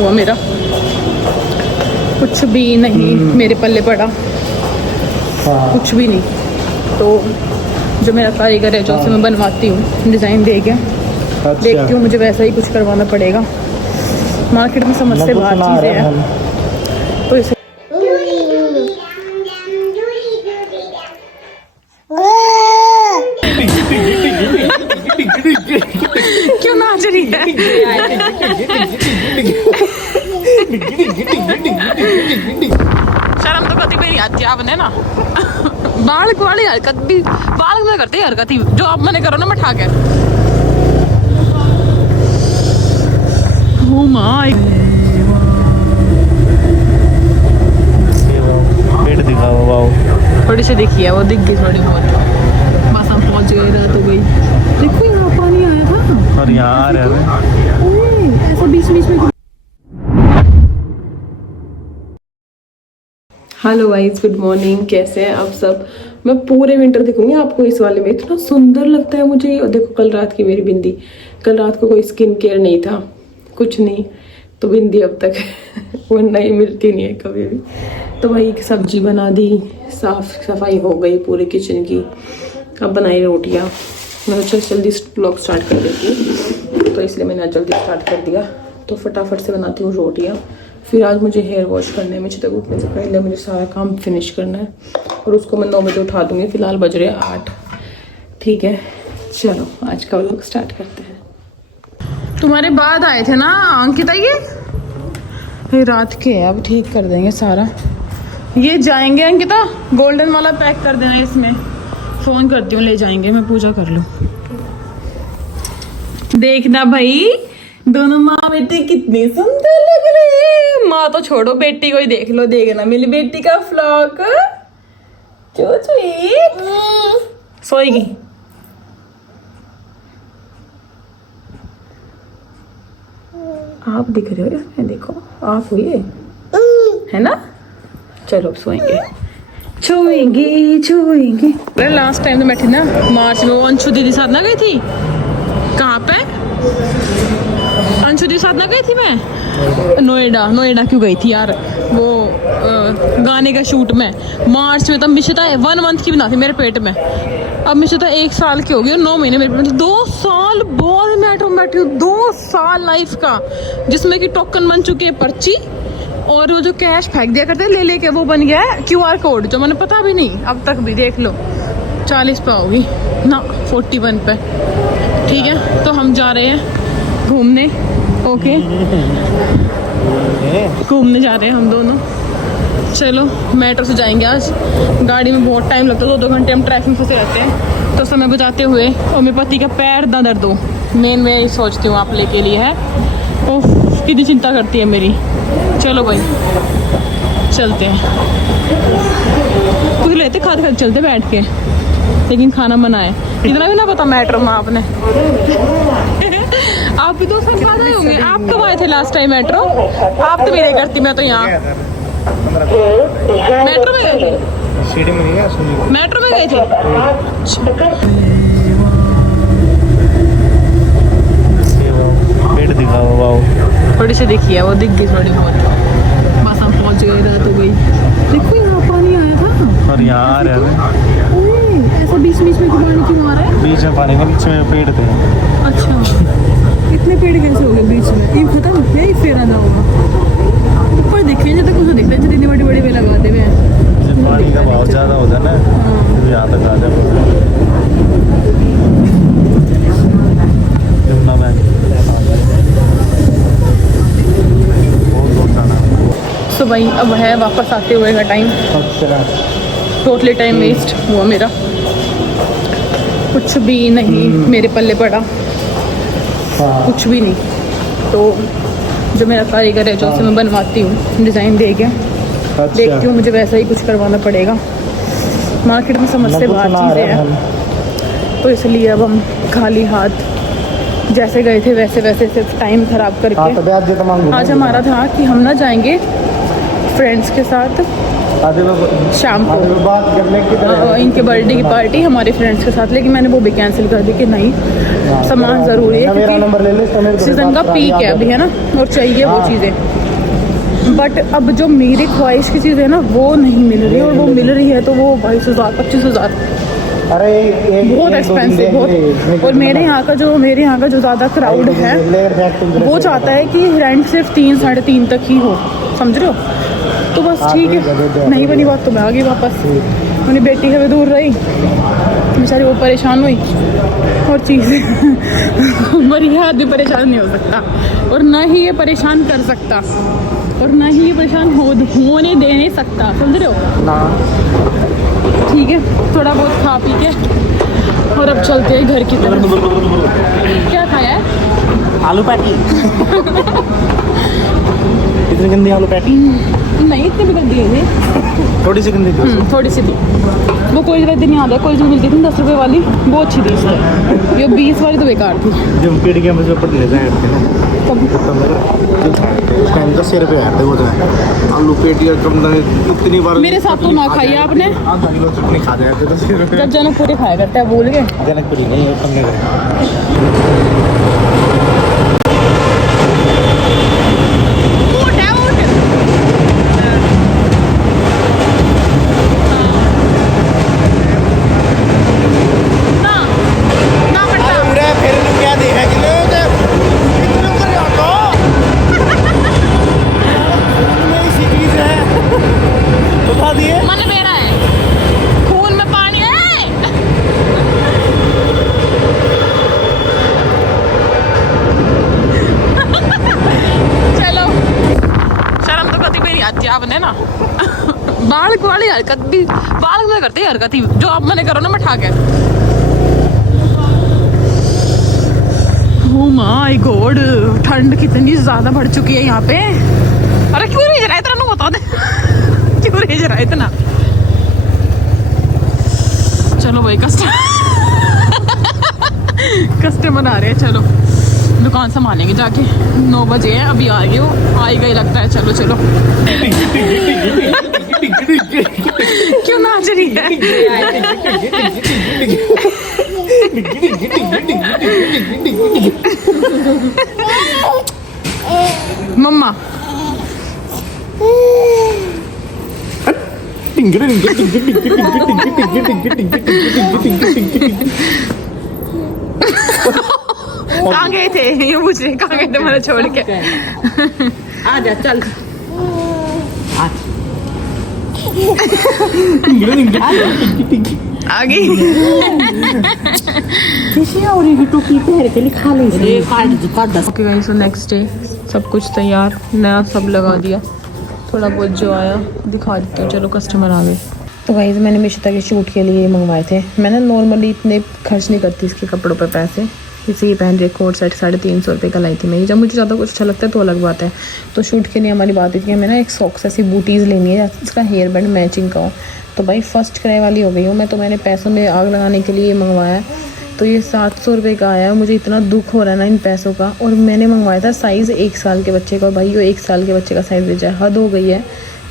हुआ मेरा, कुछ भी नहीं मेरे पल्ले पड़ा, कुछ भी नहीं। तो जो मेरा कारीगर है जो उसे मैं बनवाती हूँ डिज़ाइन दे के, देखती हूँ मुझे वैसा ही कुछ करवाना पड़ेगा। मार्केट में समझ से बाहर चीज़ें हैं तो इसे क्यों नाच रही है? शर्म तो कभी मेरी आती आपने ना। बालक वाली हरकत भी बालक में करते हरकत ही जो आप मैंने करो ना मैं ठा के। Oh my। पेट दिखाओ, वाओ थोड़ी सी दिखी है वो, दिख गई थोड़ी बहुत। बस हम पहुंच गए, रात हो गई। देखो यहाँ पानी आया था और यहाँ आ रहे हैं ऐसा बीच बीच में। हेलो गाइस, गुड मॉर्निंग, कैसे हैं आप सब। मैं पूरे विंटर दिखूंगी आपको इस वाले में, इतना सुंदर लगता है मुझे। और देखो कल रात की मेरी बिंदी, कल रात को कोई स्किन केयर नहीं था, कुछ नहीं, तो बिंदी अब तक वरना ही मिलती नहीं है कभी भी। तो भाई सब्जी बना दी, साफ सफाई हो गई पूरे किचन की। अब बनाई रोटियाँ। मैं सोचा जल्दी ब्लॉग स्टार्ट कर देती हूँ, तो इसलिए मैंने आज जल्दी स्टार्ट कर दिया। तो फटाफट से बनाती हूँ रोटियाँ। फिर आज मुझे हेयर वॉश करने में तक उठने से पहले मुझे सारा काम फिनिश करना है, और उसको मैं 9 बजे उठा दूँगी। फिलहाल बज रहे हैं 8। ठीक है, चलो आज का व्लॉग स्टार्ट करते हैं। तुम्हारे बाद आए थे ना अंकिता, ये रात के है, अब ठीक कर देंगे सारा। ये जाएंगे अंकिता, गोल्डन वाला पैक कर देना इसमें। फ़ोन करती हूँ, ले जाएंगे, मैं पूजा कर लूँ। देखना भाई दोनों माँ बेटी कितनी सुंदर लग रही है। माँ तो छोड़ो, बेटी को ही देख लो। देखना मेरी बेटी का फ्लॉक, क्यों स्वीट। सोएगी। आप दिख रहे हो इसमें, देखो आप हुई है ना। चलो अब सोएंगे, छुएंगे। लास्ट टाइम तो मैं थी ना मार्च में, वो अंशु दीदी साथ ना गई थी। कहाँ पे अंशु दीदी साथ ना गई थी मैं? नोएडा क्यों गई थी यार, वो गाने का शूट में। मार्च में तब मिश्रा 1 मंथ की बना थी मेरे पेट में। अब मिश्रा 1 साल की हो गई और 9 महीने मेरे पेट में। 2 साल बहुत मेट्रो में बैठी हूँ, 2 साल लाइफ का, जिसमें कि टोकन बन चुकी है पर्ची, और वो जो कैश फेंक दिया करते ले लेके वो बन गया है QR कोड, जो मैंने पता भी नहीं अब तक भी। देख लो 40 पे होगी ना, 41 पे। ठीक है, तो हम जा रहे हैं घूमने। ओके, घूमने जा रहे हैं हम दोनों। चलो मेट्रो से जाएंगे आज। गाड़ी में बहुत टाइम लगता है, 2 घंटे हम ट्रैफिक फंसे रहते हैं। तो समय बचाते हुए, और मेरे पति का पैर ना दर्द हो, मेन मैं यही सोचती हूँ आप लेके लिए है। ओह कितनी चिंता करती है मेरी। चलो भाई चलते हैं, कुछ लेते खाते चलते बैठ के, लेकिन खाना बनाए। इतना भी ना पता मेट्रो में आपने। आप भी 2 साल बाद आए होंगे। आप कब आए थे लास्ट टाइम मेट्रो? आप तो भी नहीं करती, मैं तो यहाँ मेट्रो में गए थे। मेट्रो में गए थे। पेट दिखाओ, वाओ थोड़ी सी दिखी है वो, दिख गई थोड़ी बहुत। बस हम पहुंच गए, रात हो गई। देखो यहाँ पानी आया था और यहाँ आ रहे हैं ऐसा बीच बीच में पानी क्यों आ रहा है? बीच में पानी के बीच में पेड़ थे। अच्छा, इतने पेड़ कैसे हो गए बीच में? ये खत्म है, ये फेर आना होगा। ऊपर दिखे जब तक उसे दिखता है, जितनी बड़ी बड़ी वे लगाते हुए हैं। पानी का भाव ज़्यादा होता है ना, यहाँ तक आ जाए। तो भाई अब है वापस आते हुए का टाइम। टोटली टाइम वेस्ट हुआ मेरा, कुछ भी नहीं मेरे पल्ले पड़ा, कुछ भी नहीं। तो जो मेरा कारीगर है जो उसे मैं बनवाती हूँ डिज़ाइन दे के, देखती हूँ मुझे वैसा ही कुछ करवाना पड़ेगा। मार्केट में समझ से बाहर चीज़ें हैं, तो इसलिए अब हम खाली हाथ जैसे गए थे वैसे वैसे सिर्फ टाइम ख़राब करके। आज हमारा था कि हम ना जाएंगे फ्रेंड्स के साथ आधे में शाम को बात करने की इनके बर्थडे की पार्टी हमारे फ्रेंड्स के साथ, लेकिन मैंने वो भी कैंसिल कर दी कि नहीं, सामान ज़रूरी है मेरा नंबर ले ले इसका, मेरे को सीज़न का पीक है अभी, है ना, और चाहिए वो चीज़ें। बट अब जो मेरी ख्वाहिश की चीज़ है ना वो नहीं मिल रही, और वो मिल रही है तो वो 22,000 25,000 अरे बहुत एक्सपेंसिव बहुत। और मेरे यहाँ का जो ज़्यादा क्राउड है वो चाहता है कि रेंट सिर्फ 3 साढ़े 3 तक ही हो, समझ रहे हो। तो बस ठीक है, नहीं बनी बात तो मैं आ गई वापस। अपनी बेटी से भी दूर रही, बेचारी वो परेशान हुई, और चीज़ें मेरी आदमी परेशान नहीं हो सकता, और ना ही ये परेशान कर सकता, और ना ही ये परेशान होने दे नहीं सकता, समझ रहे हो। ठीक है, थोड़ा बहुत खा पी के और अब चलते हैं घर की तरफ। क्या खाया है? आलू पैटी। इतनी गंदी आलू पैटी नहीं, इतनी भी गंदी है, थोड़ी सी गंदी थी। थोड़ी सी थी। वो कोई वैसे नहीं आता, कोई जो मिलती थी 10 रुपए वाली वो अच्छी थी इससे, ये 20 वाली तो बेकार थी। जब पेड़ के मुझे पढ़ने जाए थे ना, टाइम का सिर पे आए थे वो तो आलू पेटी और कम इतनी बार मेरे साथ तो ना खाई आपने, चटनी खा जाए थे तो सिर पे। जब जनकपुरी खाया करता है, भूल गए। जनकपुरी नहीं है, कम नहीं मन मेरा है, खून में पानी है। चलो, शर्म तो कभी भी नहीं आती आपने ना। बालक वाली हरकत भी बालक में करते हरकत ही, जो आप मैंने करो ना मैं ठाके। ओह माय गॉड, ठंड कितनी ज्यादा बढ़ चुकी है यहाँ पे। अरे क्यों नहीं रहा इतना, बता दे क्यों नहीं रहा इतना। चलो भाई, कस्टमर आ रहे हैं, चलो दुकान संभालेंगे जाके। 9 बजे हैं, अभी आ गए हो, आएगा ही लगता है। चलो चलो। क्यों नाच रही है? मम्मा कहाँ गए थे, ये पूछ रहे कहाँ गए थे मैंने छोड़ के। आ जा चल, आ गई। Okay guys, so next day सब कुछ तैयार, नया सब लगा दिया, थोड़ा बहुत जो आया दिखा देती हूँ। चलो कस्टमर आ गए। तो गाइस, मैंने मिशिता के शूट के लिए मंगवाए थे। मैंने नॉर्मली इतने खर्च नहीं करती इसके कपड़ों पर पैसे, इसे ही पहन रही कोट सेट 350 रुपये का लाई थी मैं। जब मुझे ज़्यादा कुछ अच्छा लगता है तो अलग बात है। तो शूट के लिए हमारी बात हुई कि हमें ना एक सॉक्स ऐसी बूटीज़ लेनी है जिसका हेयर बैंड मैचिंग का हो। तो भाई फर्स्ट क्राई वाली हो गई हूँ मैं, तो मैंने पैसों में आग लगाने के लिए मंगवाया है। तो ये 700 रुपये का आया है। मुझे इतना दुख हो रहा है ना इन पैसों का। और मैंने मंगवाया था साइज़ 1 साल के बच्चे का, भाई वो 1 साल के बच्चे का साइज़ भेजा है, हद हो गई है।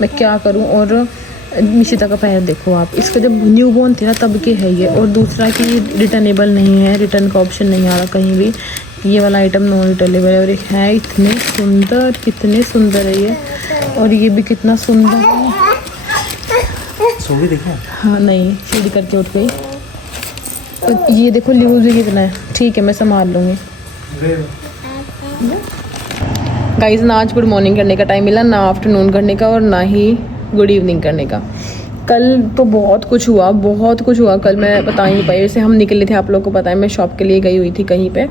मैं क्या करूँ। और निशिता का पैर देखो आप, इसका जब न्यू बॉर्न थे ना तब के है ये। और दूसरा कि रिटर्नेबल नहीं है, रिटर्न का ऑप्शन नहीं आ रहा कहीं भी। ये वाला आइटम नॉन रिटर्नेबल है। और एक है इतने सुंदर, कितने सुंदर है ये। और ये भी कितना सुंदर है। हाँ नहीं, सीधी करके उठ गई। और ये देखो लूज भी कितना है। ठीक है, मैं संभाल लूँगी। गाइस, ना आज गुड मॉर्निंग करने का टाइम मिला, ना आफ्टरनून करने का, और ना ही गुड इवनिंग करने का। कल तो बहुत कुछ हुआ कल मैं बता ही नहीं पाई। वैसे हम निकले थे, आप लोगों को पता है मैं शॉप के लिए गई हुई थी कहीं पे।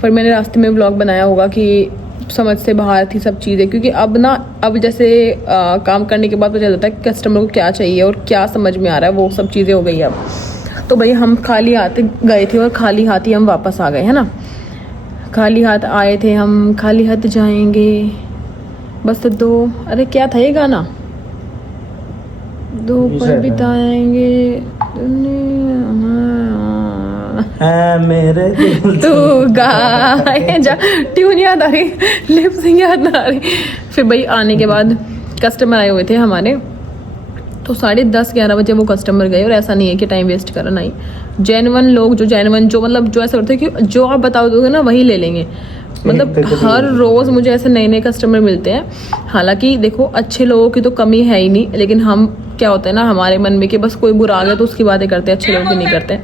फिर मैंने रास्ते में व्लॉग बनाया होगा कि समझ से बाहर थी सब चीज़ें, क्योंकि अब जैसे काम करने के बाद पता चल जाता है कि कस्टमर को क्या चाहिए और क्या समझ में आ रहा है, वो सब चीज़ें हो गई अब। तो भाई हम खाली हाथ गए थे और खाली हाथ ही हम वापस आ गए, है ना। खाली हाथ आए थे हम, खाली हाथ जाएंगे। बस दो, अरे क्या था ये गाना, दो पल बिताएंगे मेरे तू गाए जा। ट्यून याद आ रही, लिप सिंग याद ना आ रही। फिर भाई आने के बाद कस्टमर आए हुए थे हमारे, तो 10:30-11 बजे वो कस्टमर गए, और ऐसा नहीं है कि टाइम वेस्ट करा, नहीं। जेन्युइन लोग जो मतलब जो ऐसा होता है कि जो आप बता दोगे ना वही ले लेंगे। मतलब हर रोज़ मुझे ऐसे नए नए कस्टमर मिलते हैं। हालांकि देखो अच्छे लोगों की तो कमी है ही नहीं, लेकिन हम क्या होता है ना हमारे मन में कि बस कोई बुरा आ गया तो उसकी बातें करते हैं, अच्छे लोग भी नहीं करते।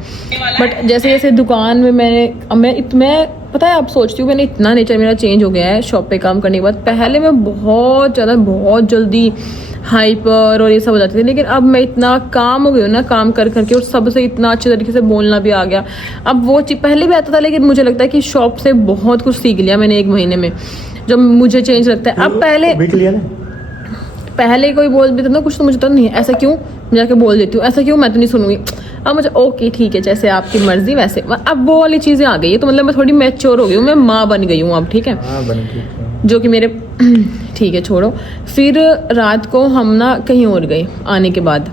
बट जैसे जैसे दुकान में मैं पता है आप सोचती हूँ मैंने इतना नेचर मेरा चेंज हो गया है शॉप पे काम करने के बाद। पहले मैं बहुत जल्दी हाइपर और ये सब हो जाती थी, लेकिन अब मैं इतना काम हो गई हूँ ना काम कर करके, और सबसे इतना अच्छे तरीके से बोलना भी आ गया। अब वो चीज़ पहले भी आता था, लेकिन मुझे लगता है कि शॉप से बहुत कुछ सीख लिया मैंने 1 महीने में, जब मुझे चेंज लगता है। अब पहले कोई बोल भी था ना कुछ तो मुझे तो नहीं ऐसा क्यों, मैं जाके बोल देती हूँ ऐसा क्यों, मैं तो नहीं सुनूंगी। अब मुझे ओके ठीक है जैसे आपकी मर्जी वैसे, अब वो वाली चीज़ें आ गई है, तो मतलब मैं थोड़ी मैच्योर हो गई हूँ, मैं माँ बन गई हूँ अब, ठीक है। जो कि मेरे ठीक है छोड़ो। फिर रात को हम ना कहीं और गए आने के बाद,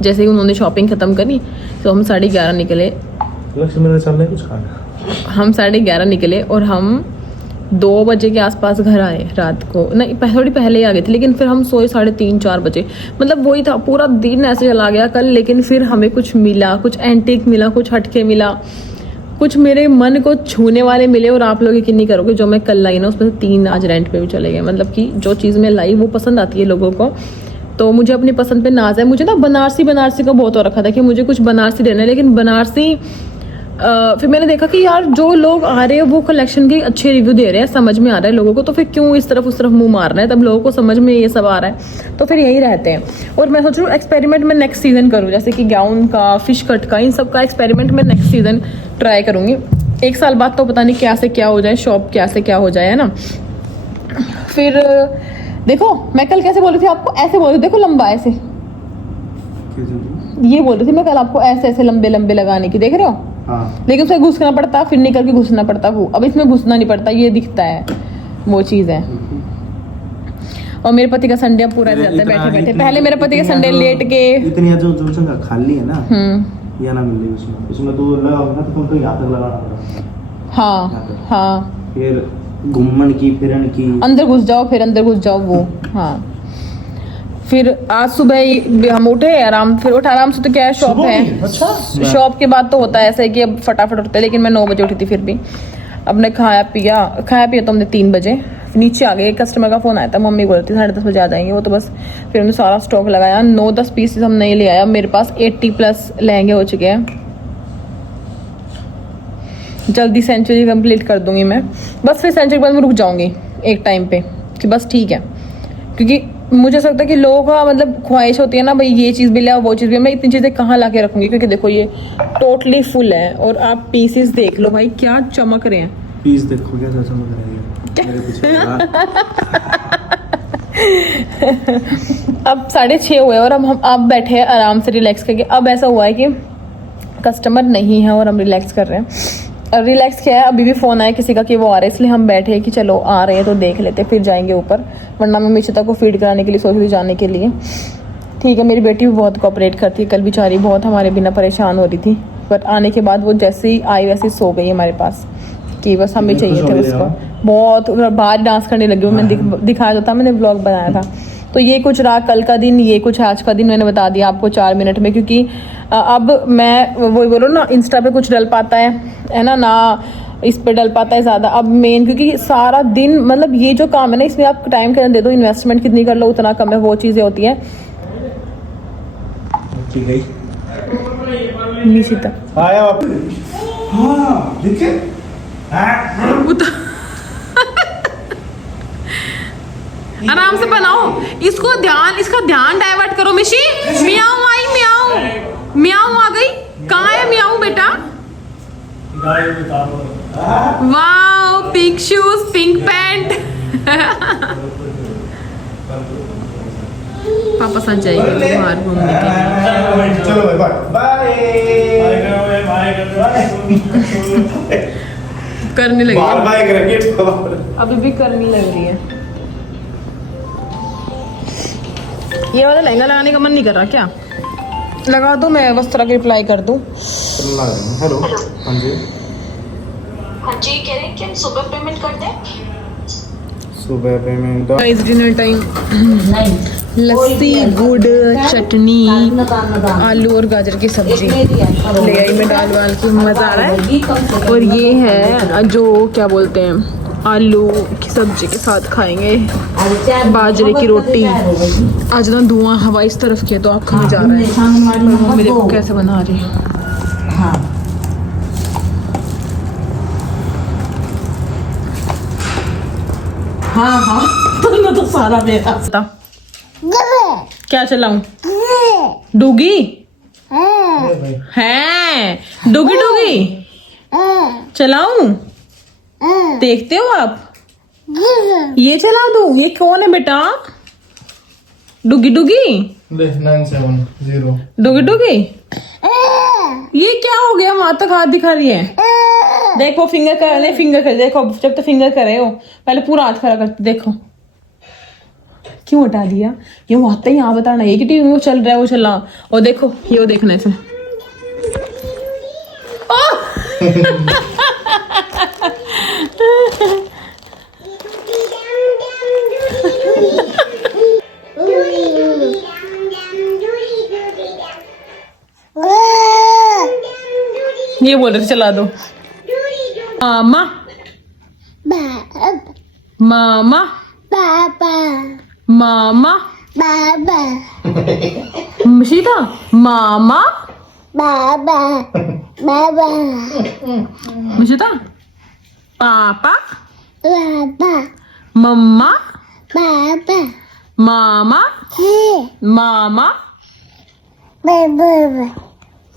जैसे ही उन्होंने शॉपिंग ख़त्म करी तो हम 11:30 निकले। हम 11:30 निकले और हम 2 बजे के आसपास घर आए रात को, नहीं थोड़ी पहले ही आ गए थे, लेकिन फिर हम सोए 3:30-4 बजे। मतलब वही था, पूरा दिन ऐसे चला गया कल। लेकिन फिर हमें कुछ मिला, कुछ एंटीक मिला, कुछ हटके मिला, कुछ मेरे मन को छूने वाले मिले। और आप लोग यकीन नहीं करोगे, जो मैं कल लाई ना उसमें से 3 आज रेंट पे भी चले गए। मतलब कि जो चीज़ मैं लाई वो पसंद आती है लोगों को, तो मुझे अपनी पसंद पे नाज है। मुझे ना बनारसी का बहुत हो रखा था कि मुझे कुछ बनारसी लेना है, लेकिन बनारसी फिर मैंने देखा कि यार जो लोग आ रहे हैं वो कलेक्शन के अच्छे रिव्यू दे रहे हैं, समझ में आ रहा है लोगों को, तो फिर क्यों इस तरफ उस तरफ मुंह मारना है, तब लोगों को समझ में ये सब आ रहा है तो फिर यही रहते हैं। और मैं सोच रही हूँ एक्सपेरिमेंट मैं नेक्स्ट सीजन करूँ, जैसे कि गाउन का, फिश कट का, इन सब का एक्सपेरिमेंट मैं नेक्स्ट सीजन ट्राई करूँगी। 1 साल बाद तो पता नहीं क्या से क्या हो जाए, शॉप क्या से क्या हो जाए, है ना। फिर देखो मैं कल कैसे बोल रही थी आपको, ऐसे बोल रही थी, देखो लंबा ऐसे, ये बोल रही थी मैं कल आपको ऐसे ऐसे लंबे लंबे लगाने की, देख रहे हो। हाँ। लेकिन उसमें घुसना पड़ता, फिर निकल के घुसना पड़ता वो, अब इसमें घुसना नहीं पड़ता, ये दिखता है वो चीज़ है। और मेरे पति का संडे पूरा जाता है बैठे बैठे। पहले मेरे पति का संडे लेट के इतनी जो खाली है ना, ये ना मिल रही उसमें तो लगाऊंगा तो तुमको यहाँ तक लगाना पड़ेगा। हाँ हाँ, फिर घूमन की फिरन की, अंदर घुस जाओ फिर अंदर घुस जाओ वो। हाँ फिर आज सुबह हम उठे आराम, फिर उठा आराम से, तो क्या है शॉप है, शॉप के बाद तो होता है ऐसा है कि अब फटाफट उठते हैं, लेकिन मैं 9 बजे उठी थी फिर भी। अब ने खाया पिया तो हमने 3 बजे नीचे आ गए। कस्टमर का फोन आया था, मम्मी बोल रही थी 10:30 बजे आ जाएंगे वो, तो बस फिर हमने सारा स्टॉक लगाया। 9-10 पीसेस हम नहीं ले आया, मेरे पास 80+ लहंगे हो चुके हैं। जल्दी सेंचुरी कंप्लीट कर दूंगी मैं, बस फिर सेंचुरी के बाद मैं रुक जाऊंगी एक टाइम पे कि बस ठीक है, क्योंकि मुझे ऐसा लगता है कि लोगों का मतलब ख्वाहिश होती है ना भाई ये चीज़ भी ले आओ वो चीज़ भी। मैं इतनी चीज़ें कहाँ ला के रखूँगी, क्योंकि देखो ये टोटली फुल है। और आप पीसेस देख लो भाई क्या चमक रहे हैं, पीस देखो कैसा चमक रहा है मेरे पीछे। अब 6:30 हुए और अब हम आप बैठे हैं आराम से रिलैक्स करके। अब ऐसा हुआ है कि कस्टमर नहीं है और हम रिलैक्स कर रहे हैं। रिलैक्स किया है, अभी भी फ़ोन आया किसी का कि वो आ रहे हैं, इसलिए हम बैठे हैं कि चलो आ रहे हैं तो देख लेते, फिर जाएंगे ऊपर। वरना मैं मिशिता को फीड कराने के लिए सोच रही जाने के लिए। ठीक है, मेरी बेटी भी बहुत कोऑपरेट करती है, कल बेचारी बहुत हमारे बिना परेशान हो रही थी, बट आने के बाद वो जैसे ही आई वैसे ही सो गई हमारे पास कि बस हमें चाहिए थे उसको। बहुत बाहर डांस करने लगी हूँ, मैंने दिखाया तो था, मैंने ब्लॉग बनाया था। तो ये कुछ रहा कल का दिन, ये कुछ आज का दिन मैंने बता दिया आपको 4 मिनट में, क्योंकि अब मैं वही बोलो ना, इंस्टा पे कुछ डल पाता है ना इस पे डल पाता है ज़्यादा। अब मेन क्योंकि सारा दिन मतलब ये जो काम है ना, इसमें आप टाइम कितना दे दो, इन्वेस्टमेंट कितनी कर लो उतना कम है, वो चीज़ें होती हैं। निशिता आया हाँ देखिए आराम से बनाओ, इसका ध्यान डाइवर्ट करो। मिशी मियाऊ आई, मियाऊ आ गई, कहाँ है मियाऊ बेटा? Wow, pink shoes, pink pant. पापा साथ जाएंगे बाहर घूमने के लिए। चलो बाय करने लगी है, बाय करेंगे अभी भी करनी लग रही है। ये वाला लहंगा लगाने का मन नहीं कर रहा क्या? लगा दो, मैं वस्त्रा की रिप्लाई कर दूं। हेलो हाँ जी कह रहे हैं कि हम सुबह पेमेंट कर दें। सुबह पेमेंट गाइस डिनर टाइम लस्सी, गुड़, चटनी, आलू और गाजर की सब्जी ले आई मैं दाल वाल की, मज़ा आ रहा है। और ये है जो क्या बोलते हैं, आलू की सब्जी के साथ खाएंगे बाजरे की रोटी। आज ना धुआं हवा इस तरफ के तो आँख में जा रहा है। मम्मी देखो कैसे बना रही है। हाँ तुमने तो सारा मेरा बता क्या चलाऊं? डूगी है, डूगी डूगी चलाऊं? देखते हो आप? ये चला दूं? ये कौन है बेटा? डूगी डूगी 970 डूगी डूगी ये क्या हो गया? वहां तक हाथ दिखा रही है। देखो फिंगर कर, नहीं फिंगर कर, देखो जब तक फिंगर कर रहे हो पहले पूरा हाथ खड़ा करते। देखो क्यों हटा दिया? ये वहां तक यहाँ बताना है कि टीवी में वो चल रहा है, वो चला। और देखो ये वो देखना है इसे। ये बोल रहे थे चला दो। मामा मामा मामा मशीता मामा मशीता पापा मम्मा मामा मामा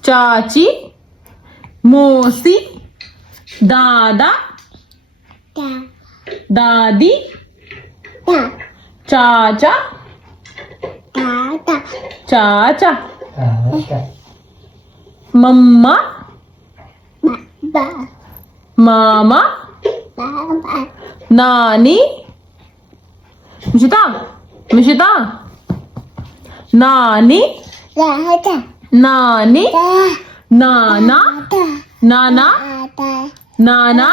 चाची मौसी दादा दादी चाचा चाचा मम्मा मामा नानी मिशिता मिशिता नानी नानी नाना नाना नाना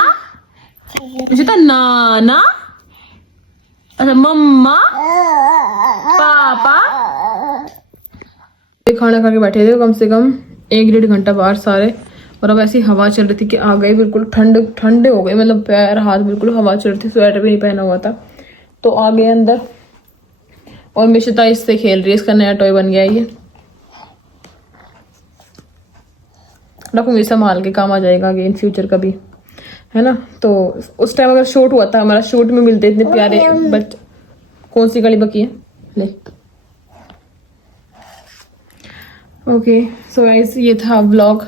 मिशिता नाना। अच्छा मम्मा पापा। खाना खा के बैठे थे कम से कम 1-1.5 घंटा बाहर सारे, और अब ऐसी हवा चल रही थी कि आ गए बिल्कुल ठंडे हो गए, मतलब पैर हाथ बिल्कुल हवा चल रही थी। स्वेटर भी नहीं पहना हुआ था तो आ गए अंदर। और मिशिता इससे खेल रही है, इसका नया टॉय बन गया है ये। रखूंगी संभाल के, काम आ जाएगा आगे इन फ्यूचर कभी, है ना। तो उस टाइम अगर शूट हुआ था हमारा, शूट में मिलते इतने प्यारे बट कौन सी गली बकी है ले। ओके सो गाइस ये था व्लॉग।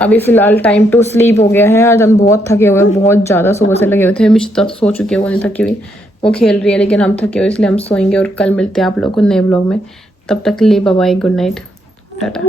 अभी फिलहाल टाइम टू स्लीप हो गया है। आज हम बहुत थके हुए, बहुत ज़्यादा सुबह से लगे हुए थे। मिशिता तो सो चुकी है, वो नहीं थकी हुई, वो खेल रही है, लेकिन हम थके हुए इसलिए हम सोएंगे। और कल मिलते हैं आप लोगों को नए व्लॉग में। तब तक के लिए bye bye, good night, Tata.